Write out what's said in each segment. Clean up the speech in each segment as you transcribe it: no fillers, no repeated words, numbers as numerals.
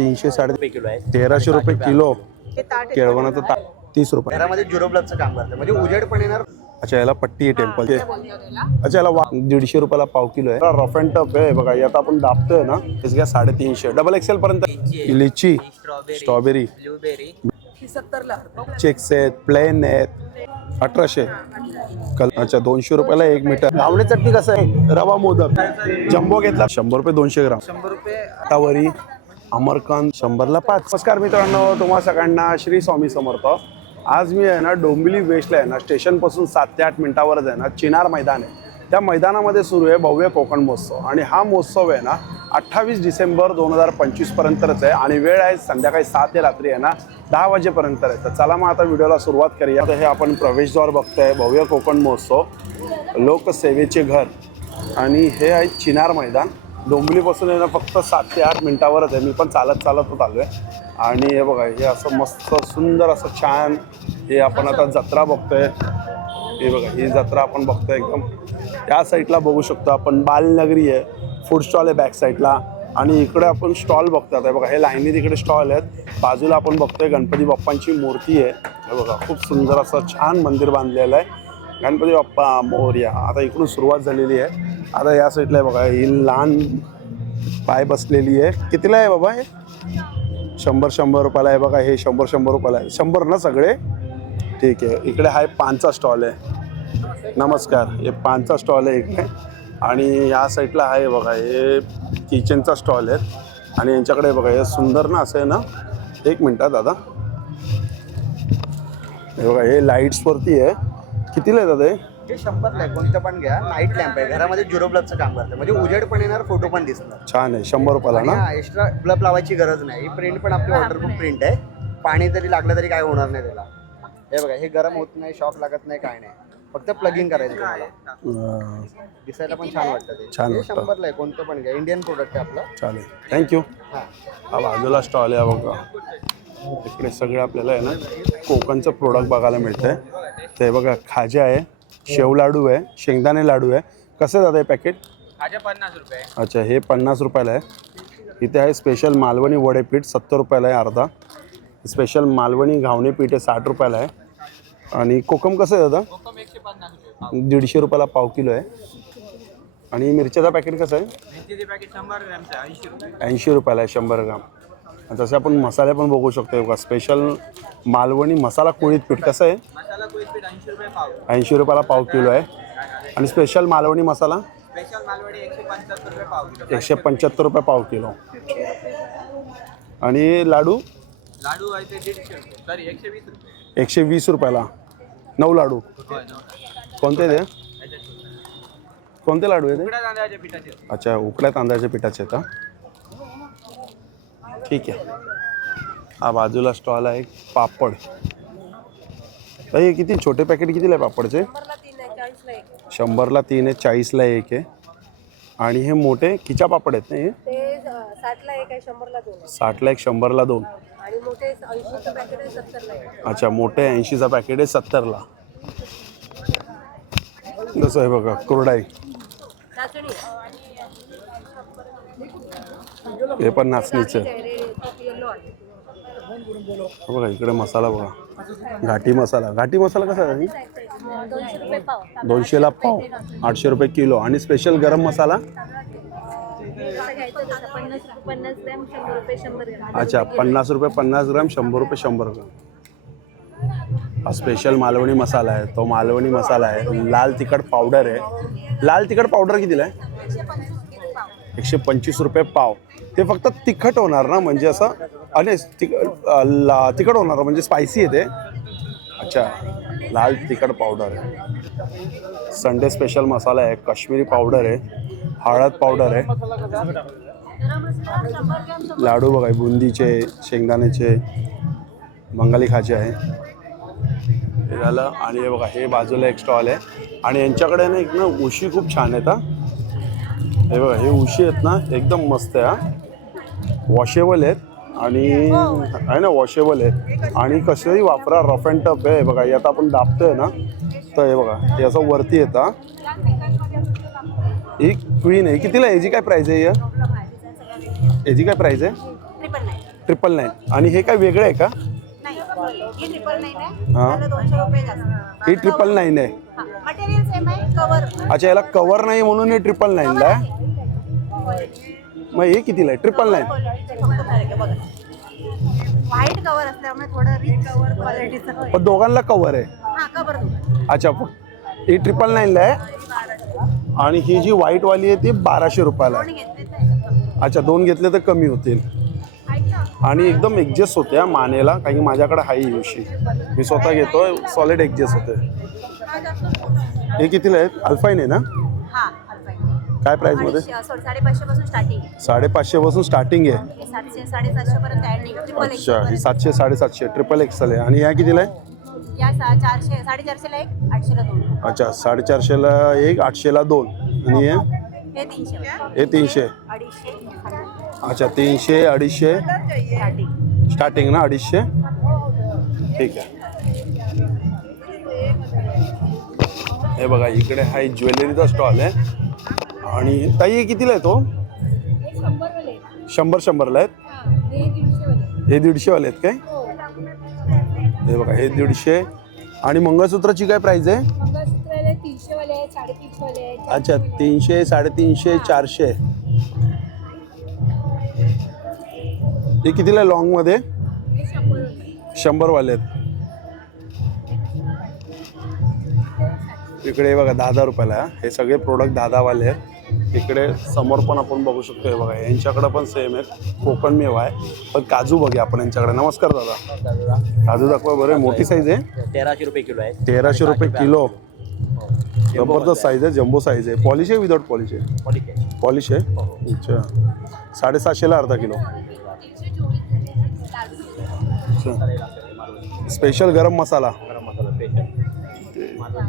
300 रुपये किलो आहे. 1300 रुपये किलो. केळवणाचं ताट 30 रुपये. घरामध्ये झिरोब्लॉकचं काम करतं म्हणजे उजेड पण येणार. अच्छा याला पट्टी आहे टेम्पल. अच्छा याला 150 रुपयाला पाव किलो आहे. रफ अँड टफ आहे बघा. यात आपण दाबतोय ना तेच घ्या 350. डबल एक्सेल पर्यंत. लिची, स्ट्रॉबेरी, ब्लूबेरी 70ला. चेक्स आहेत, प्लेन आहेत. 1800. अच्छा 200 रुपयाला 1 मीटर. घावणे चटणी कसं आहे? रवा मोदक जम्बो घेतला 100 रुपये 200 ग्राम. 100 रुपये. तावरी अमरकांत 100ला 5. नमस्कार मित्रांनो, तुम्हा सगळ्यांना श्री स्वामी समर्थ. आज मी आहे ना डोंबिवली वेस्टला आहे ना स्टेशनपासून 7 ते 8 मिनिटावरच आहे ना चिनार मैदान आहे. त्या मैदानामध्ये सुरू आहे भव्य कोकण महोत्सव आणि हा महोत्सव आहे ना 28 डिसेंबर 2025 पर्यंतच आहे आणि वेळ आहे संध्याकाळी 7 ते रात्री आहे ना 10 वाजेपर्यंत आहे. तर चला मग आता व्हिडिओला सुरुवात करूया. आता हे आपण प्रवेशद्वार बघतोय भव्य कोकण महोत्सव लोकसेवेचे घर आणि हे आहे चिनार मैदान. डोंबिवलीपासून आहे ना फक्त 7 ते 8 मिनिटावरच आहे. मी पण चालत आलो आहे आणि हे बघा हे असं मस्त सुंदर असं छान हे आपण आता जत्रा बघतोय. हे बघा ही जत्रा आपण बघतोय एकदम या साईडला बघू शकतो आपण. बालनगरी आहे, फूड स्टॉल आहे बॅक साईडला आणि इकडे आपण स्टॉल बघतात. हे बघा हे लाईनी तिकडे स्टॉल आहेत. बाजूला आपण बघतोय गणपती बाप्पांची मूर्ती आहे. हे बघा खूप सुंदर असं छान मंदिर बांधलेलं आहे. गणपती बाप्पा मोरया. आता इकडून सुरुवात झालेली आहे. आता या साईडला आहे बघा ही लहान पाय बसलेली आहे. कितीला आहे बाबा हे? 100 रुपयाला आहे बघा. हे 100 रुपयाला आहे. 100 ना सगळे? ठीक आहे. इकडे हा पानचा स्टॉल आहे. नमस्कार. हे पानचा स्टॉल आहे इकडे आणि या साईडला आहे बघा हे किचनचा स्टॉल आहे आणि यांच्याकडे बघा हे सुंदर ना असं आहे ना. 1 मिनटात दादा. हे बघा हे लाईट्सवरती आहे. कितीला आहे दादा हे? हे 100ला आहे. कोणतं पण घ्या. नाईट लॅम्प आहे. घरामध्ये झिरोब्लॉकचं काम करतं म्हणजे उजेड पण येणार, फोटो पण दिसणार. छान आहे. 100 रुपयाला ना. एक्स्ट्रा बल्ब लावायची गरज नाही. ही प्रिंट पण आपली वॉटरप्रूफ प्रिंट आहे. पाणी जरी लागलं तरी काय होणार नाही त्याला. हे बघा हे गरम होत नाही, शॉक लागत नाही, काय नाही. फक्त प्लगिंग करायचं तुम्हाला. दिसायला पण छान वाटतं ते. छान हे वाटतं. 100ला आहे. कोणतं पण घ्या. इंडियन प्रोडक्ट आहे आपलं. चालेल थँक्यू. हां हा बाजूला स्टॉल आहे बघा. इकडे सगळे आपल्याला आहे ना कोकणचं प्रोडक्ट बघायला मिळतं आहे. ते बघा खाजा आहे, शेव लाडू आहे, शेंगदाणे लाडू आहे. कसं जातं आहे पॅकेट? खाजा 50 रुपये. अच्छा हे 50 रुपयाला आहे. इथे आहे स्पेशल मालवणी वडे पीठ 70 रुपयाला आहे अर्धा. स्पेशल मालवणी घावणे पीठ आहे 60 रुपयाला आहे. आणि कोकम कसं आहे दादा? 150 रुपयाला पाव किलो आहे. आणि मिरच्याचा पॅकेट कसं आहे? 80 रुपयाला आहे 100 ग्राम. तसे आपण मसाले पण बघू शकतो बघा. स्पेशल मालवणी मसाला कुळीत पीठ कसं आहे? 80 रुपयाला पाव किलो आहे. आणि स्पेशल मालवणी मसाला 175 रुपये पाव किलो. आणि लाडू 120 रुपयाला 9 लाडू. कोणते ते? कोणते लाडू आहे ते? अच्छा उकड्या तांदळाच्या पिठाचे आहेत. ठीक आहे. हा बाजूला स्टॉल आहे पापड. हे किती छोटे पॅकेट कितीला आहे पापडचे? 100ला 3 आहे, 40ला 1 आहे. आणि हे मोठे खिचा पापड आहेत ना हे? 60ला 1 आहे, 100ला 2 आहे. 60ला 1, 100ला 2. आणि मोठे 80चं पॅकेट आहे, 70ला आहे. अच्छा मोठे 80चा पॅकेट आहे 70ला. जसं आहे बघा कुरडाई. हे पण नाचणीचं आहे. बघा इकडे मसाला बघा घाटी मसाला. घाटी मसाला कसा आहे? 200ला पाव 800 रुपये किलो. आणि स्पेशल गरम मसाला? अच्छा 50 रुपये 50 ग्राम 100 रुपये 100 ग्राम. हा स्पेशल मालवणी मसाला आहे. तो मालवणी मसाला आहे. लाल तिखट पावडर आहे. लाल तिखट पावडर कितीला आहे? 125 रुपये पाव. ते फक्त तिखट होणार ना म्हणजे असं आणि तिखट होणार म्हणजे स्पायसी आहे ते. अच्छा लाल तिखट पावडर आहे. संडे स्पेशल मसाला आहे. काश्मीरी पावडर आहे. हळद पावडर आहे. लाडू बघा बुंदीचे, शेंगदाण्याचे, बंगाली खाजे आहे. हे झालं. आणि हे बघा हे बाजूला एक स्टॉल आहे आणि यांच्याकडे ना एक ना उशी खूप छान आहेत. हे बघा हे उशी आहेत ना एकदम मस्त आहे. वॉशेबल आहेत आणि आहे ना वॉशेबल आहे आणि कसंही वापरा. रफ अँड टफ आहे. बघा यात आपण दाबतोय ना तर हे बघा हे असं वरती येतं. ही क्वीन आहे. कितीला याची काय प्राईज आहे? याची काय प्राईज आहे? 999 आणि हे काय वेगळं आहे का? नाही ही 999 आहे. हा. त्याला 200 रुपये जास्त. ही 999 आहे. हा, मटेरियल सेम आहे. कवर अच्छा, याला कवर नाही म्हणून हे 999 आहे. मग हे कितीला आहे? 999. व्हाईट कवर असल्यामुळे थोडं रिच कवर क्वालिटीचं. पण दोघांना कवर आहे. हा कवर. अच्छा, ही 999 ला आहे आणि ही जी व्हाईट वाली आहे ती 1200 रुपयाला आहे. घेतले तर अच्छा, 2 घेतले तर कमी होतील आणि एकदम ॲडजस्ट होते हा मानेला, कारण की माझ्याकडे हाई दिवशी मी स्वतः घेतोय, सॉलिड ॲडजस्ट होते. हे कितीला आहेत? अल्फाईन आहे ना? हा काय प्राईसमध्ये? 550 पासून स्टार्टिंग आहे. 550 पासून स्टार्टिंग आहे. हे 700 750 पर्यंत आहे. अच्छा, ही 700 750 ट्रिपल एक्सेल आहे. आणि या कितीला आहे? या 400 450 ला एक 800 ला 2. अच्छा, 450 ला एक, 800 ला 2 आणि हे 300. हे 300. 250. अच्छा, 300 250 स्टार्टिंग. स्टार्टिंग ना 250. ठीक आहे. हे बघा इकडे हा ज्वेलरीचा स्टॉल आहे आणि ताई हे कितीला आहे तो? 100 ला आहेत. हे 150 वाले आहेत काय? हे बघा हे 150. आणि मंगळसूत्राची काय प्राइस आहे? मंगळसूत्राला 300 वाले आहेत, 350 वाले आहेत. अच्छा, 300 350 400. हे कितीला लॉंग मध्ये? 100 वाले आहेत. इकडे बघा 10 रुपयाला आहे. हे सगळे प्रोडक्ट 10 वाले आहेत. इकडे समोर पण आपण बघू शकतो. हे बघा यांच्याकडे पण सेम आहेत. कोकण मेवा आहे. पण काजू बघूया आपण यांच्याकडे. नमस्कार दादा. काजू दाखवा बरं. मोठी साईज आहे. 1300 रुपये किलो आहे. 1300 रुपये किलो. जबरदस्त साईज आहे. जम्बो साईज आहे. पॉलिश आहे विदाउट पॉलिश आहे? पॉलिश आहे. अच्छा, 750 ला अर्धा किलो. स्पेशल गरम मसाला.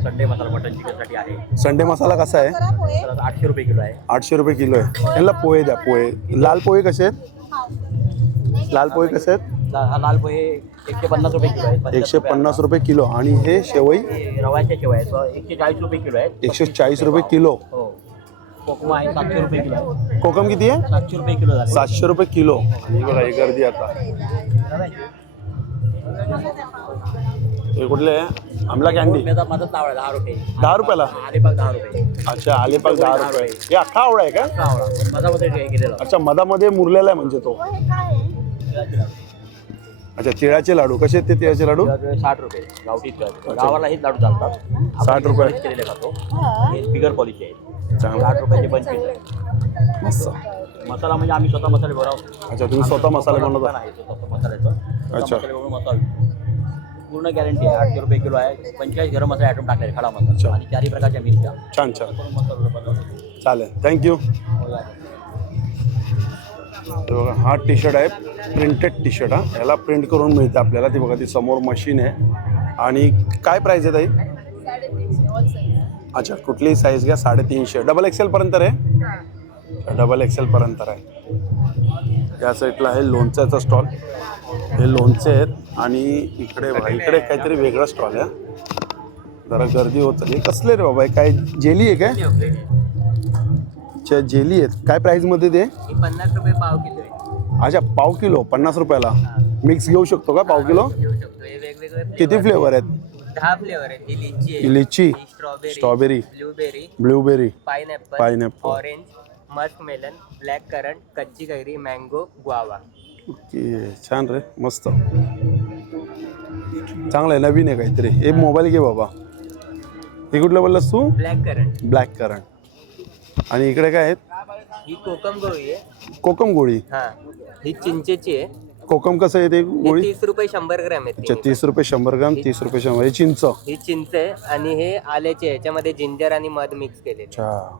संडे मसाला मटन चिकनसाठी आहे. संडे मसाला कसा आहे? 800 रुपये किलो आहे. 800 रुपये किलो आहे. यांना पोहे द्या. पोहे लाल पोहे कसे आहेत? लाल पोहे कसे आहेत? हा लाल पोहे 150 रुपये किलो आहे. 150 रुपये किलो. आणि हे शेवई रव्याच्या शेवया आहेत 140 रुपये किलो आहेत. 140 रुपये किलो. हो. कोकमा आहे 700 रुपये किलो आहे. कोकम किती आहे? 700 रुपये किलो झाले. 700 रुपये किलो. आणि बघा ही गर्दी आता. हे कुठले आहे? आमला कॅन्डी माझं नाव आहे 10 रुपये. 10 रुपयाला. अलिबाग 10 रुपये. अच्छा, अलिबाग 10 रुपये. हे अख्खा आवडा आहे का? मधामध्ये गेलेला. अच्छा, मधामध्ये मुरलेला आहे म्हणजे तो. अच्छा, तिळाचे लाडू कसे आहेत ते? तिळाचे लाडू 60 रुपये. गावठी गावाला हेच लाडू चालतात. 60 रुपये. केलेले खातो. हे बिगर पॉलिसी आहे. चांगलं. 60 रुपयाचे 25 आहे. मस्त. मसाला म्हणजे आम्ही स्वतः मसाले बनवतो. अच्छा, तुम्ही स्वतः मसाला बनवता? दुकान आहे स्वतः मसाल्याचं. अच्छा. मसाले बनवून मसाला पूर्ण गॅरंटी आहे. 800 रुपये किलो आहे. 45 गरम मसाले आयटम टाकले. खडा मसाला आणि 4 प्रकारच्या मिरच्या. छान छान. मसाला बनवतो. चालेल, थँक्यू. बघा हा टी शर्ट आहे. Printed T shirt. हा याला प्रिंट करून मिळते आपल्याला. ती बघा ती समोर मशीन आहे. आणि काय प्राईस आहे ताई? 350. अच्छा, कुठलीही साईज घ्या. 350. डबल एक्सेल पर्यंत आहे. डबल एक्सेल पर्यंत आहे. या साईडला आहे लोणच्याचा स्टॉल. हे लोणचे आहेत. आणि इकडे बघा इकडे काहीतरी वेगळा स्टॉल आहे. जरा गर्दी होत चालली. कसले रे बाबा? काय जेली आहे काय? अच्छा, जेली आहेत. काय प्राईजमध्ये ते? 50 रुपये पाव किलो आहे. अच्छा, पाव किलो 50 रुपयाला. मिक्स घेऊ शकतो का पाव किलो? घेऊ शकतो. हे वेगवेगळे किती फ्लेवर आहेत? 10 फ्लेवर आहेत. ही लिची आहे. Lychee, strawberry, strawberry, blueberry, blueberry, pineapple, pineapple, orange, musk melon, black currant, कच्ची कैरी, मँगो, गुआवा. ओके, छान रे. मस्त चांगलं आहे. नवीन आहे काहीतरी. हे मोबाईल घे बाबा. हे कुठलं बोललास तू? Black current. Black current. आणि इकडे काय आहेत? ही कोकम गोळी आहे. कोकम गोळी. हा, ही चिंचेची आहे. कोकम कसं आहे ते गोळी? 30 रुपये 100 ग्रॅम आहे. अच्छा, 30 रुपये 100 ग्राम. 30 रुपये 100. हे चिंच. ही चिंच आहे आणि हे आल्याचे आहे. याच्यामध्ये जिंजर आणि मध मिक्स केलेले. अच्छा,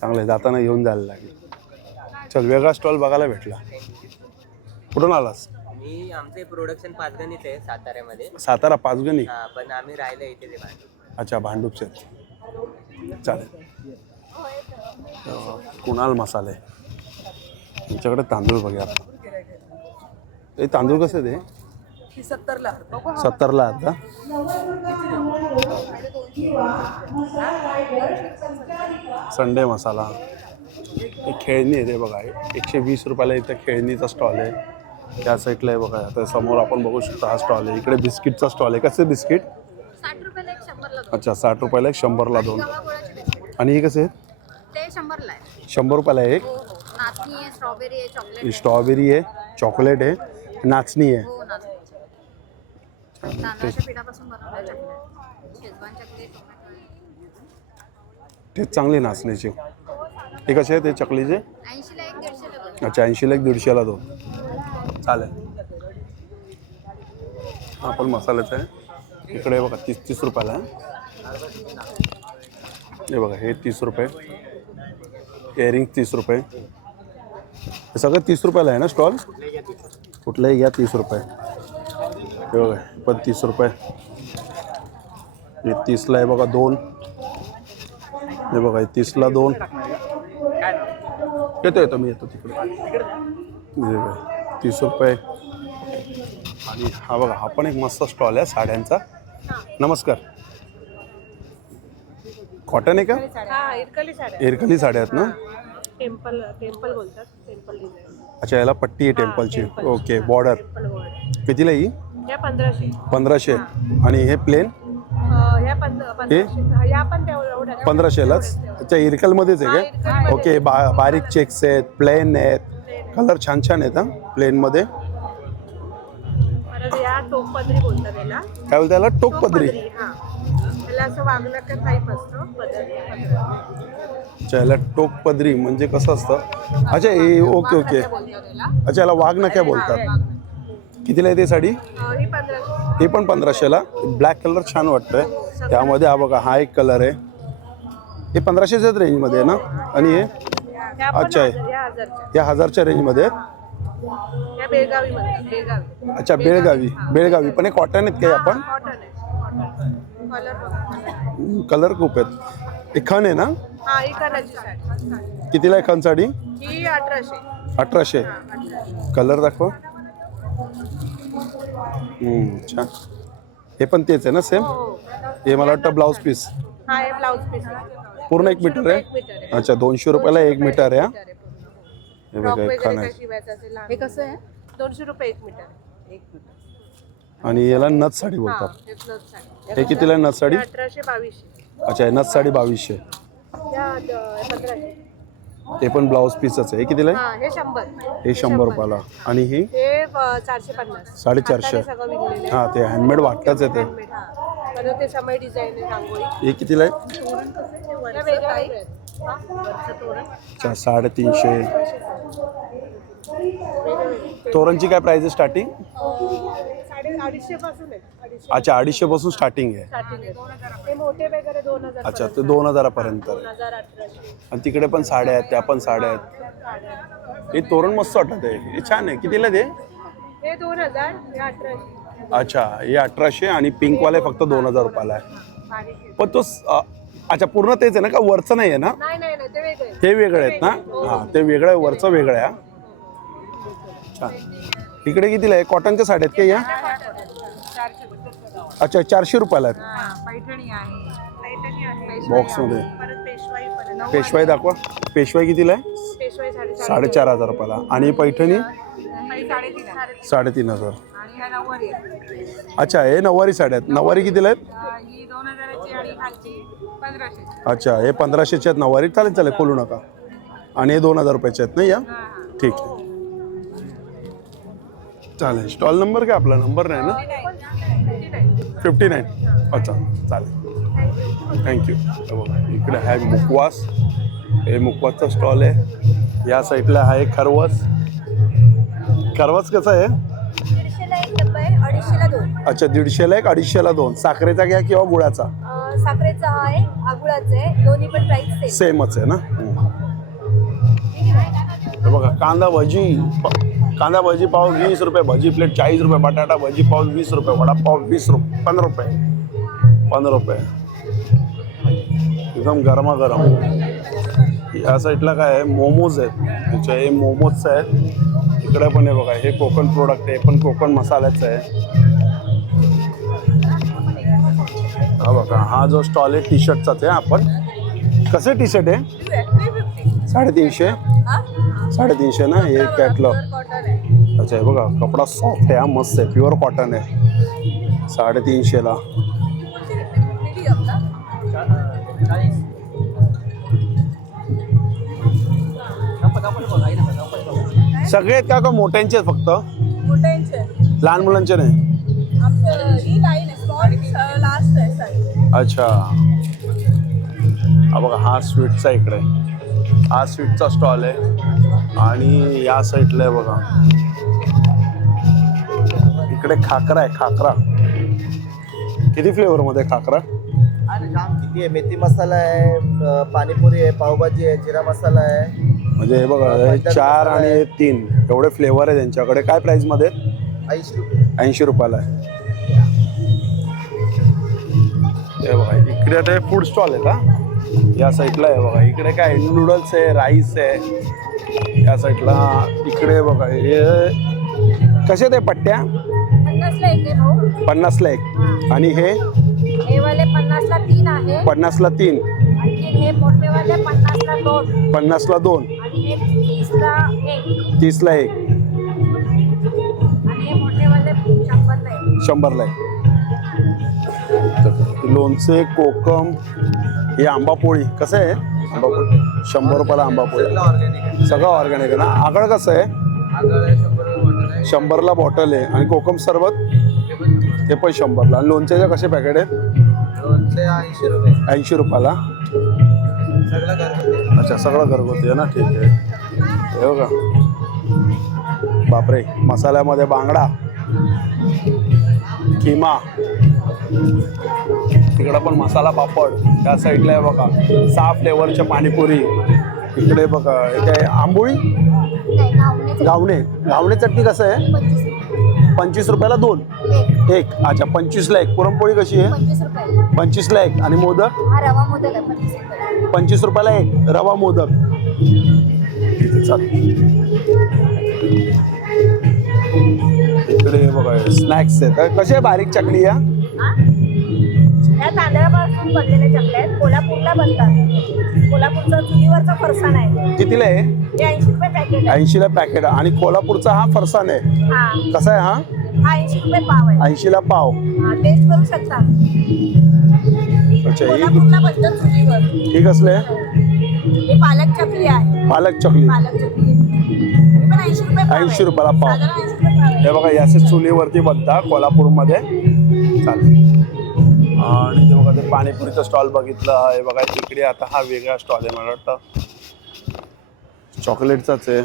चांगलं आहे. जाताना घेऊन जायला लागेल. चल, वेगळा स्टॉल बघायला भेटला. कुठून आलास? मी आमचे प्रोडक्शन पाचगणीत आहे साताऱ्यामध्ये. सातारा पाचगणी. हा, पण आम्ही राहिलो इथे ते भांडूप. अच्छा, भांडूपचे. चालेल. कुणाल मसाले. यांच्याकडे तांदूळ बघूया आपण. हे तांदूळ कसे ते? 70ला. 70ला आता. संडे मसाला. एक खेळणी आहे ते बघा, 120 रुपयाला इथे खेळणीचा स्टॉल आहे. त्या साईडला आहे बघा, आता समोर आपण बघू शकतो हा स्टॉल आहे. इकडे बिस्किटचा स्टॉल आहे. कसे बिस्किट? 60 रुपयाला एक 100ला दोन. अच्छा 60 रुपयाला एक 100ला दोन. गव्हागोळाचे बिस्किट आणि हे कसे आहेत? ते 100ला आहे. 100 रुपयाला एक. हो हो. नाचणी आहे, स्ट्रॉबेरी आहे, चॉकलेट आहे. स्ट्रॉबेरी आहे, चॉकलेट आहे, नाचणी आहे. हो नाचणी. तांदळाच्या पिठापासून बनवलेलं चॉकलेट. शेजवान चॉकलेट, टोमॅटो आहे. ते चांगली नाचणीची. हे कसे आहे ते चकलीचे? 80ला एक 150ला दोन. अच्छा 80ला एक 150ला दोन. चालेल. हा पण मसाल्याचा आहे. इकडे बघा 30 रुपयाला आहे. हे बघा हे 30 रुपये. इयरिंग 30 रुपये. हे सगळं 30 रुपयाला आहे ना स्टॉल? कुठलंही घ्या 30 रुपये. हे बघा पण 30 रुपये. हे 30ला आहे बघा दोन. हे बघा हे 30ला दोन. येतो मी येतो तिकडे. हे बघा 30 रुपये. आणि हा बघा हा पण एक मस्त स्टॉल आहे साड्यांचा. नमस्कार. कॉटन आहे का? हा इरकली साड्या एरकली साड्या आहेत ना? टेम्पल बोलतात. Temple design. अच्छा याला पट्टी आहे टेम्पलची. Okay border. कितीला ही? या 1500. 1500. आणि हे प्लेन या 1500. या पण तेवढ्या 1500लाच. अच्छा इरकलमध्येच आहे का? ओके बारीक चेक्स आहेत, प्लेन आहेत, कलर छान छान आहेत. हां प्लेनमध्ये. परत या टोपपदरी बोलतात याला. काय बोलतात याला? टोकपदरी. हा त्याला असं वागलं का टाईप असतो पदरी. अच्छा याला टोकपदरी म्हणजे कसं असतं? अच्छा हे ओके ओके. अच्छा याला वाघनख्या बोलतात. कितीला आहे ते साडी? ही 1500. हे पण 1500ला. ब्लॅक कलर छान वाटतोय त्यामध्ये. हा बघा हा एक कलर आहे. हे 1500च्याच रेंजमध्ये आहे ना? आणि हे अच्छा आहे या 1000च्या. या 1000च्या रेंजमध्ये आहेत. या बेळगावी मध्ये. बेळगावी. अच्छा बेळगावी पण हे कॉटन आहेत काही आपण? कॉटन आहे. कॉटन. कलर बघा. कलर खूप आहेत. हे खण आहे ना? हा ही कलरची साडी. कितीला आहे खण साडी? ही 1800. 1800. कलर दाखवा. छान. हे पण तेच आहे ना सेम? हे मला वाटतं ब्लाऊज पीस. हा हे ब्लाऊज पीस. पूर्ण 1 मीटर आहे? 1 मीटर आहे. अच्छा 200 रुपयाला 1 मीटर आहे. हा? हे फ्रॉक बघा एक वगैरे खण काय आहे. शिवायचं असेल लहान. हे कसं आहे? 200 रुपये 1 मीटर. 1 मीटर. आणि याला नथ साडी हा बोलतात. हे ब्लाऊज साडी. हे कितीला आहे नथ साडी? 1800 2200. अच्छा हे नथ साडी 2200. या 1500. हे पण ब्लाऊज पीसच आहे. हे कितीला आहे? हा हे 100. हे 100 रुपयाला. आणि ही हे 450. 450. हाताने सगळं विणलेलं आहे. हां ते हँडमेड वाटतच आहे ते. Handmade, हा. परत ते समय डिझाईन आहे रांगोळी. हे कितीला आहे? या वेगळ्या वेगळ्या आहेत. हा, वरचं तोरण. अच्छा 350. तोरणची काय प्राइस आहे स्टार्टिंग? 250 पासून आहे. 250 अच्छा 250 पासून स्टार्टिंग आहे. स्टार्टिंग आहे. ते मोठे वगैरे 2000. अच्छा ते 2000 पर्यंत आहे. 2000 1800. आणि तिकडे पण साड्या आहेत, त्या पण साड्या आहेत. हे तोरण मस्त वाटत आहे. हे छान आहे. कितीला ते? हे 2000. हे 1800. अच्छा हे 1800 आणि पिंकवाले फक्त 2000 रुपयाला आहे. बारीक आहे. पण तो अच्छा पूर्ण तेच आहे ना का वरचं नाही आहे ना? नाही नाही नाही ते वेगळे आहे. ते वेगळे आहेत ना? हां ते वेगळं आहे, वरचं वेगळं आहे. छान. इकडे कितीला आहे? कॉटनच्या साड्या आहेत का या? 400. अच्छा 400 रुपयाला आहेत पैठणी आहे. पैठणी आहे. बॉक्समध्ये. परत पेशवाई परत. पेशवाई दाखवा. पेशवाई कितीला आहे? पेशवाई 450. 4500 रुपयाला. आणि पैठणी 350. 3500. आणि ह्या 90. अच्छा हे नऊवारी साड्या आहेत. नऊवारी कितीला आहेत? ही 2000ची आणि खालची 1500. अच्छा हे 1500चे आहेत नऊवारी. चालेल चालेल खोलू नका. आणि हे 2000 रुपयाचे आहेत ना या? ठीक आहे चालेल. स्टॉल नंबर काय आपला? नंबर नाही ना? 59. अच्छा चालेल थँक्यू. बघा इकडे आहे मुखवास. हे मुखवासचा स्टॉल आहे. या साईडला आहे खरवस. खरवस कसं आहे? 150ला एक डब्बा आहे, 250ला दोन. अच्छा 150ला एक 250ला दोन. साखरेचा घ्या किंवा गुळाचा? साखरेचा आहे, गुळाचा आहे, दोन्ही पण प्राइस सेम. सेमच आहे ना? हे बघा कांदा भजी पाव 20 रुपये, भजी प्लेट 40 रुपये, बटाटा भजी पाव 20 रुपये, वडापाव 20 रुपये, 15 रुपये. एकदम गरमागरम. या साईडला काय आहे? मोमोज आहेत. त्याचे हे मोमोजचं आहे. इकडे पण आहे बघा. हे कोकण प्रोडक्ट आहे. पण कोकण मसाल्याचं आहे. हा बघा हा जो स्टॉल आहे टी शर्टचाच आहे. आपण कसे टी शर्ट आहे? 350 350 ना हे कॅटलॉग. अच्छा हे बघा कपडा सॉफ्ट आहे हा, मस्त आहे, प्युअर कॉटन आहे. 350ला. सगळे आहेत का मोठ्यांचे आहेत फक्त? लहान मुलांचे नाही? अच्छा हा बघा हा स्वीटचा इकडे, हा स्वीटचा स्टॉल आहे. आणि या साईडला आहे बघा इकडे खाकरा आहे. खाकरा किती फ्लेवर मध्ये खाकरा? किती आहे? मेथी मसाला आहे, पाणीपुरी आहे, पावभाजी आहे, जिरा मसाला आहे. म्हणजे हे बघा हे 4 आणि हे 3 एवढे फ्लेवर आहे त्यांच्याकडे. काय प्राइस मध्ये? 80 रुपये. 80 रुपयाला आहे. हे बघा इकडे आता फूड स्टॉल आहे का? या साईडला आहे बघा इकडे काय नूडल्स आहे, राईस आहे. या साईडला इकडे बघा हे कसे ते पट्ट्या? 50ला एक आहे भाऊ. 50ला एक. आणि हे हे वाले 50ला 3 आहे. 50ला 3. आणखी हे मोठेवाले 50ला 2. 50ला 2. आणि हे 30ला 1. 30ला 1. आणि हे मोठेवाले 100ला 1. 100ला 1. लोणचे, कोकम, हे आंबापोळी कसं आहे? आंबापोळी 100 रुपयाला आंबापोळी. सगळं ऑर्गॅनिक आहे ना? आगळ कसं आहे? 100ला बॉटल आहे. आणि कोकम सरबत ते पण 100ला. आणि लोणच्याचे कसे पॅकेट आहेत? 80 रुपये. 80 रुपयाला. सगळं घरगुती. अच्छा सगळं घरगुती आहे ना, ठीक आहे. हे बघा बापरे मसाल्यामध्ये बांगडा, किमा, तिकडं पण मसाला पापड. त्या साईडला आहे बघा 6 फ्लेवरच्या पाणीपुरी. इकडे बघा हे काय आंबोळी, घावणे. घावणे चटणी कसं आहे? 25 रुपयाला 2. 1. अच्छा 25ला 1. पुरणपोळी कशी आहे? 25 रुपये. 25ला 1. आणि मोदक? हा रवा मोदक आहे 25 रुपये. 25 रुपयाला 1 रवा मोदक. इकडे बघा स्नॅक्स आहेत. कसे बारीक चकली या? या तांदळापासून बनलेले चकल्या आहेत. कोल्हापूरला बनतात. कोल्हापूरचा चुलीवरचा फरसाण आहे. कितीला आहे? हे 80 रुपये पॅकेट आहे. 80ला पॅकेट. आणि कोल्हापूरचा हा फरसाण आहे. हा कसा आहे हा? हा 80 रुपये पाव आहे. 80ला पाव. हा टेस्ट करू शकता. अच्छा कोल्हापूरला बनतात चुलीवर. ही कसले? हे पालक चकली आहे. पालक चकली. पालक चकली हे पण 80 रुपये पाव आहे. 80 रुपयाला पाव. साधारण 80 रुपये पाव आहे. हे बघा याचे चुलीवरती बनतात कोल्हापूरमध्ये. चालेल. आणि ते बघा ते पाणीपुरीचा स्टॉल बघितलं. हे बघा तिकडे आता हा वेगळा स्टॉल आहे. मला वाटतं चॉकलेटचाच आहे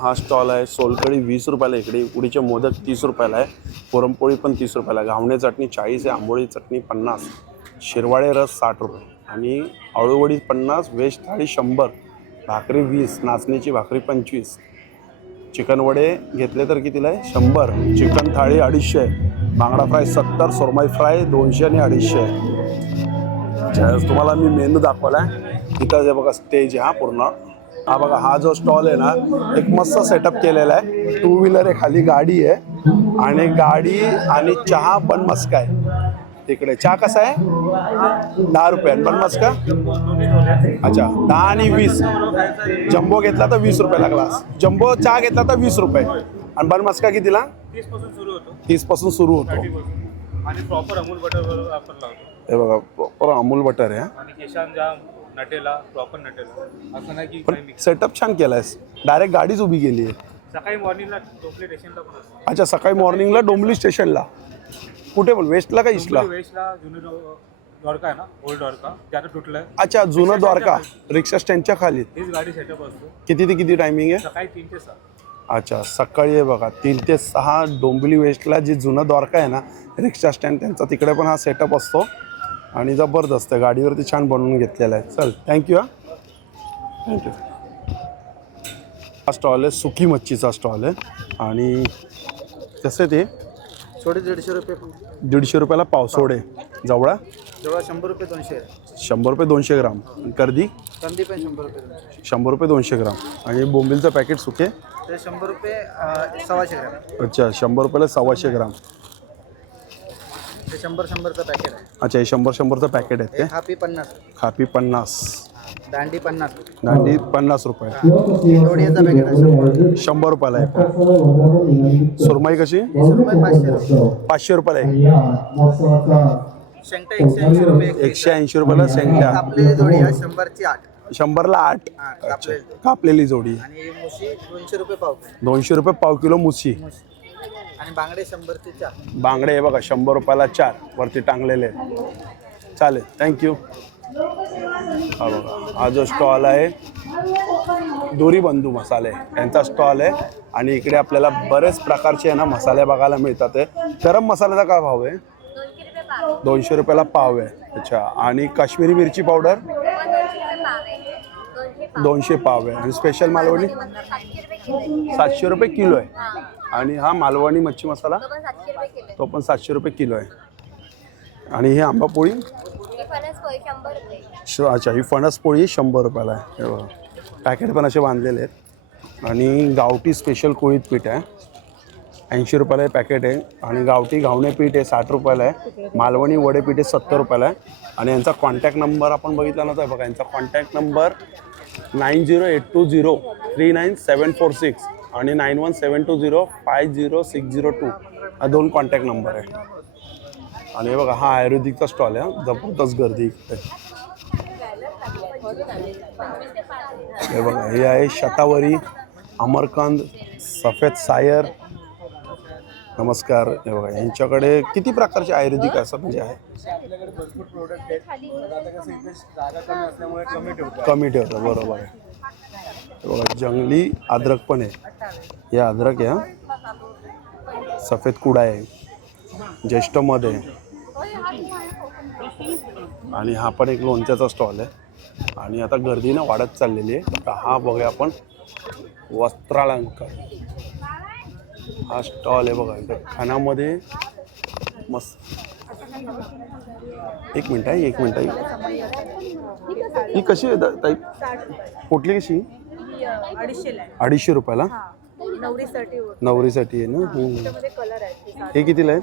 हा स्टॉल आहे. सोलकढी 20 रुपयाला इकडे. उकडीचे मोदक 30 रुपयाला आहे. पुरणपोळी पण 30 रुपयाला. घावणे चटणी 40 आहे. आंबोळी चटणी 50. शिरवाळे रस 60 रुपये. आणि अळूवडी 50. व्हेज थाळी 100. भाकरी 20. नाचणीची भाकरी 25. चिकन वडे घेतले तर कितीला आहे? 100. चिकन थाळी 250. बांगडा फ्राय 70. सुरमई फ्राय 200 आणि 250. तुम्हाला मी मेनू दाखवला आहे. तिथं जे बघा स्टेज आहे हा पूर्ण. हा बघा हा जो स्टॉल आहे ना एक मस्त सेटअप केलेला आहे. 2 व्हीलर आहे, खाली गाडी आहे. आणि गाडी आणि चहा बन मस्का आहे तिकडे. चहा कसा आहे? 10 रुपये. बन मस्का? अच्छा 10 आणि 20. जम्बो घेतला तर 20 रुपयाला ग्लास. जम्बो चहा घेतला तर 20 रुपये. आणि बन मस्का कितीला? 30 पासून सुरू होतो. आणि प्रॉपर अमूल बटर आपण लावतो. हे बघा प्रॉपर अमूल बटर आहे. आणि केशान जाम नटेला प्रॉपर नटेला. असं नाही की पण सेटअप छान केलाय. डायरेक्ट गाडीच उभी केली आहे. सकाळी मॉर्निंगला टोपले स्टेशनला पण असतो. अच्छा सकाळी मॉर्निंगला डोंबिवली स्टेशनला. कुठे पण वेस्टला का ईस्टला? वेस्टला जुनं द्वारका आहे ना, ओल्ड द्वारका त्याला तुटलंय. अच्छा जुनं द्वारका रिक्षा स्टँडच्या खाली. हीच गाडी सेटअप असतो. किती ते किती टायमिंग आहे? सकाळी 3 ते 6. अच्छा सकाळी आहे बघा 3 ते 6. डोंबिवली वेस्टला जे जुनं द्वारका आहे ना रिक्षा स्टँड त्यांचा तिकडे पण हा सेटअप असतो. आणि जबरदस्त आहे. गाडीवरती छान बनवून घेतलेला आहे. चल थँक्यू. हा थँक्यू. हा स्टॉल आहे सुकी मच्छीचा स्टॉल आहे. आणि कसं ते सोडे 150 रुपये. 150 रुपयाला पाव. सोडे जवळा जेव्हा 100 रुपये 200. 100 रुपये 200 ग्राम. कर्दी कंदी पण 100 रुपये 200. 100 रुपये 200 ग्राम. आणि बोंबिलचं पॅकेट सुके ते 100 रुपये 125 ग्राम. अच्छा 100 रुपयाला 125 ग्राम. ते 100-100चं पॅकेट आहे. अच्छा हे 100-100चं पॅकेट आहे ते. खापी 50. खापी 50. दांडी 50. दांडी 50 रुपये. जोडीचा पॅकेट आहे 100 रुपयाला आहे. सुरमई कशी? 500 रुपयाला आहे. शेंगटा 180 रुपये. 180 रुपयाला शेंगट्या. कापलेली जोडी आहे 100ची 8. 100ला 8. कापलेली जोडी. आणि मुशी 200 रुपये पाव. 200 रुपये पाव किलो मुशी. आणि बांगडे 100चे 4. बांगडे हे बघा 100 रुपयाला 4 वरती टांगलेले आहेत. चालेल, थँक्यू. हा बघा, हा जो स्टॉल आहे दोरी बंधू मसाले यांचा स्टॉल आहे. आणि इकडे आपल्याला बरेच प्रकारचे आहे ना मसाले बघायला मिळतात. गरम मसाल्याचा काय भाव आहे? 200 रुपयाला पाव आहे. अच्छा. आणि काश्मीरी मिरची पावडर 200 पाव आहे. आणि स्पेशल मालवणी 700 रुपये किलो आहे. आणि हा मालवणी मच्छी मसाला तो पण 700 रुपये किलो आहे. आणि ही आंबापोळी अच्छा, ही फणस पोळी 100 रुपयाला आहे. हे बघा, पॅकेट पण असे बांधलेले आहेत. आणि गावठी स्पेशल कोळीत पीठ आहे 80 रुपयाला हे पॅकेट आहे. आणि गावठी घावणे पीठ आहे 60 रुपयाला आहे. मालवणी वडे पीठ आहे 70 रुपयाला आहे. आणि यांचा कॉन्टॅक्ट नंबर आपण बघितला नव्हता बघा. यांचा कॉन्टॅक्ट नंबर 9082039746 आणि 9172050602 हा 2 कॉन्टॅक्ट नंबर आहे. आणि हे बघा, हा आयुर्वेदिकचा स्टॉल आहे. जबरदस्त गर्दी इकडे. हे बघा, हे आहे शतावरी, अमरकांद, सफेद सायर. नमस्कार. हे बघा, यांच्याकडे किती प्रकारचे आयुर्वेदिक असं म्हणजे आहे? आपल्याकडे भरपूर प्रोडक्ट आहेत. आता कसं इथे जागा कमी असल्यामुळे कमी ठेवतात. बरोबर आहे. हे बघा, जंगली अद्रक पण आहे. हे अद्रक आहे. सफेद कुडा आहे, ज्येष्ठमध्ये आहे. आणि हा पण एक लोणच्याचा स्टॉल आहे. आणि आता गर्दी ना वाढत चाललेली आहे. तर हा बघूया आपण वस्त्रालंकार. हा स्टॉल आहे बघा. इथं खानामध्ये मस्त. एक मिनिट आहे. ही कशी आहे ताई? कुठली कशी? 250 रुपयाला. नवरीसाठी आहे ना. हे कितीला आहे?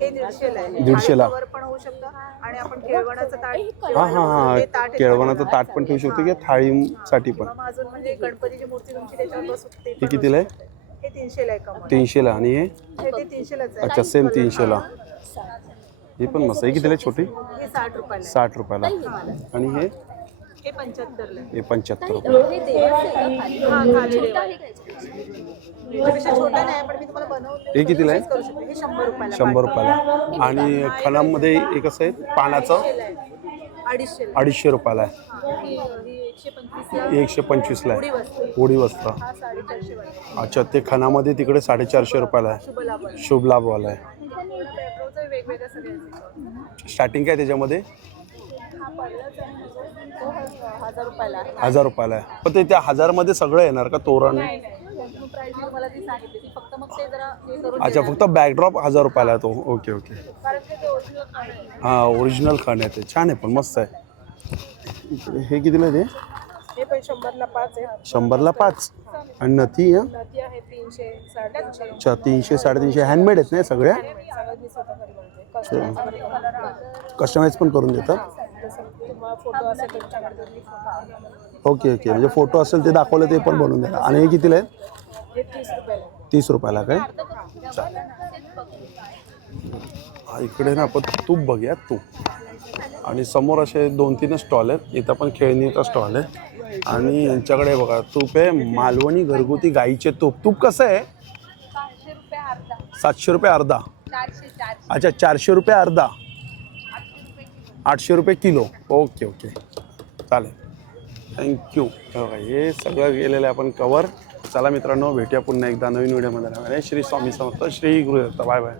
150ला. हां हां हां, केळवणाचं ताट पण ठेवू शकतो की थाळीसाठी पण. हे कितीला आहे? 300ला. आणि हे? अच्छा, सेम 300ला. हे पण मस्त. हे कितीला आहे छोटी? 60 रुपयाला. आणि हे? हे 75 रुपये. हे कितीला आहे? 100 रुपयाला. आणि खणामध्ये हे कसं आहे पानाचं? 250 रुपयाला आहे. 125ला आहे. उडी वस्त्र. अच्छा, ते खणामध्ये तिकडे 450 रुपयाला आहे. शुभ लाभवाला आहे. स्टार्टिंग काय त्याच्यामध्ये? 1000 रुपयाला आहे. पण ते त्या 1000मध्ये सगळं येणार का? तोरण? अच्छा, फक्त बॅकड्रॉप 1000 रुपयाला आहे तो. Okay okay. हां, ओरिजिनल खण आहे ते. छान आहे पण मस्त आहे. हे कितीला आहे ते? 100ला 5. आणि नथी आहे 300 350. हँडमेड आहेत ना सगळ्या? कस्टमाइज पण करून देतात. Okay okay. म्हणजे फोटो असेल ते दाखवले ते पण बनवून देतात. आणि हे कितीला आहे? 30 रुपयाला काय? हा, इकडे ना आपण तूप बघूया. तूप. आणि समोर असे 2-3 स्टॉल आहेत. इथं पण खेळणीचा स्टॉल आहे. आणि यांच्याकडे बघा तूप आहे मालवणी घरगुती गाईचे तूप. तूप कसं आहे? 700 रुपये अर्धा. अच्छा, 400 रुपये अर्धा. 800 रुपये किलो. ओके ओके, चालेल, थँक्यू. बघा, हे सगळं गेलेलं आहे आपण कवर. चला मित्रांनो, भेटूया पुन्हा एकदा नवीन व्हिडिओमध्ये. श्री स्वामी समर्थ, श्री गुरुदत्त. Bye bye.